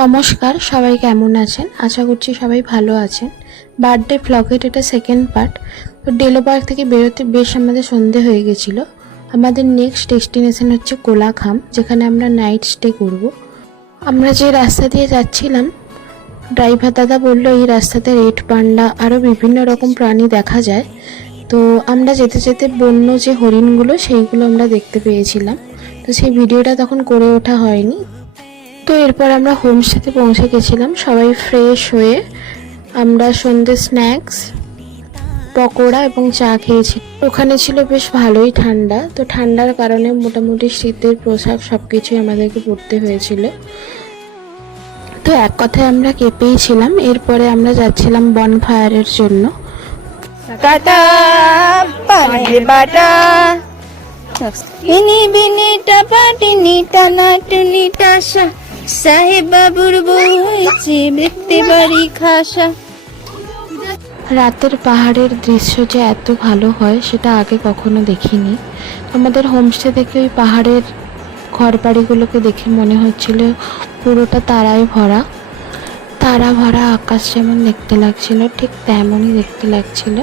নমস্কার, সবাই কেমন আছেন? আশা করছি সবাই ভালো আছেন। বার্থডে ভ্লগের এটা সেকেন্ড পার্ট তো ডেলো পার্ক থেকে বেরোতে বেশ আমাদের সন্ধে হয়ে গেছিল। আমাদের নেক্সট ডেস্টিনেশন হচ্ছে কোলাখাম, যেখানে আমরা নাইট স্টে করব। আমরা যে রাস্তা দিয়ে যাচ্ছিলাম ড্রাইভার দাদা বলল, এই রাস্তাতে রেড পান্ডা আরও বিভিন্ন রকম প্রাণী দেখা যায়। তো আমরা যেতে যেতে বন্য যে হরিণগুলো, সেইগুলো আমরা দেখতে পেয়েছিলাম। তো সেই ভিডিওটা তখন করে ওঠা হয়নি। তো এরপর আমরা হোমস্টেতে পৌঁছে গেছিলাম। সবাই ফ্রেশ হয়ে আমরা সন্ধ্যে স্ন্যাক্স পকোড়া এবং চা খেয়েছি। ওখানে ছিল বেশ ভালোই ঠান্ডা। তো ঠান্ডার কারণে মোটামুটি শীতের পোশাক সব কিছুই আমাদেরকে পরতে হয়েছিল। তো এক কথায় আমরা কেঁপেই ছিলাম। এরপরে আমরা যাচ্ছিলাম বনফায়ারের জন্য। বিনি সাহেব বাবুর বউ হয়েছে খাসা। রাতের পাহাড়ের দৃশ্য যে এত ভালো হয়, সেটা আগে কখনো দেখিনি। আমাদের হোমস্টে থেকে ওই পাহাড়ের ঘরবাড়িগুলোকে দেখে মনে হচ্ছিল পুরোটা তারায় ভরা। তারা ভরা আকাশ যেমন দেখতে লাগছিল, ঠিক তেমনই দেখতে লাগছিল।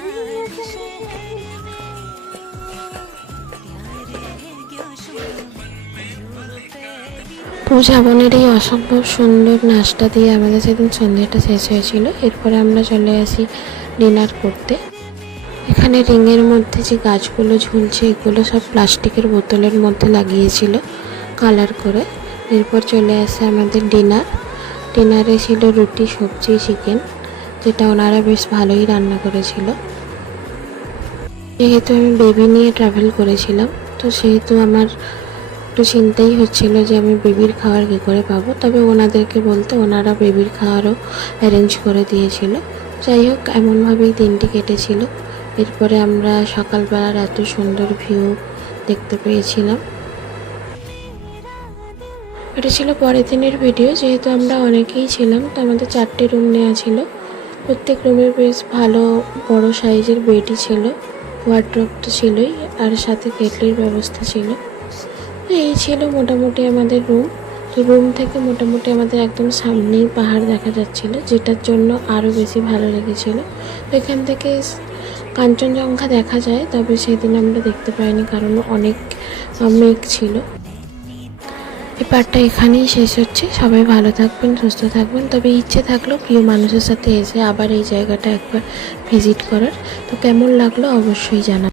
বনের এই অসম্ভব সুন্দর নাচটা দিয়ে আমাদের সেদিন সন্ধ্যেটা শেষ হয়েছিল। এরপরে আমরা চলে আসি ডিনার করতে। এখানে রিংয়ের মধ্যে যে গাছগুলো ঝুলছে, এগুলো সব প্লাস্টিকের বোতলের মধ্যে লাগিয়েছিল কালার করে। এরপর চলে আসে আমাদের ডিনার। ডিনারে ছিল রুটি, সবজি, চিকেন, যেটা ওনারা বেশ ভালোই রান্না করেছিল। যেহেতু আমি বেবি নিয়ে ট্রাভেল করেছিলাম, তো সেহেতু আমার একটু চিন্তাই হচ্ছিল যে আমি বেবির খাবার কী করে পাবো। তবে ওনাদেরকে বলতে ওনারা বেবির খাওয়ারও অ্যারেঞ্জ করে দিয়েছিল। যাই হোক, এমনভাবেই দিনটি কেটেছিল। এরপরে আমরা সকালবেলার এত সুন্দর ভিউ দেখতে পেয়েছিলাম। এটা ছিল পরের দিনের ভিডিও যেহেতু আমরা অনেকেই ছিলাম, তো আমাদের চারটে রুম নেওয়া ছিল। প্রত্যেক রুমে বেশ ভালো বড় সাইজের বেডই ছিল। ওয়ার্ড্রপ তো ছিলই, আর সাথে কেটলির ব্যবস্থা ছিল। এই ছিল মোটামুটি আমাদের রুম তো রুম থেকে মোটামুটি আমাদের একদম সামনেই পাহাড় দেখা যাচ্ছিল, যেটার জন্য আরও বেশি ভালো লেগেছিল। তো এখান থেকে কাঞ্চনজঙ্ঘা দেখা যায়, তবে সেদিন আমরা দেখতে পাইনি কারণ অনেক মেঘ ছিল। এই পার্টটা এখানেই শেষ হচ্ছে। সবাই ভালো থাকবেন, সুস্থ থাকবেন। তবে ইচ্ছে থাকল প্রিয় মানুষের সাথে এসে আবার এই জায়গাটা একবার ভিজিট করার। তো কেমন লাগল অবশ্যই জানাবেন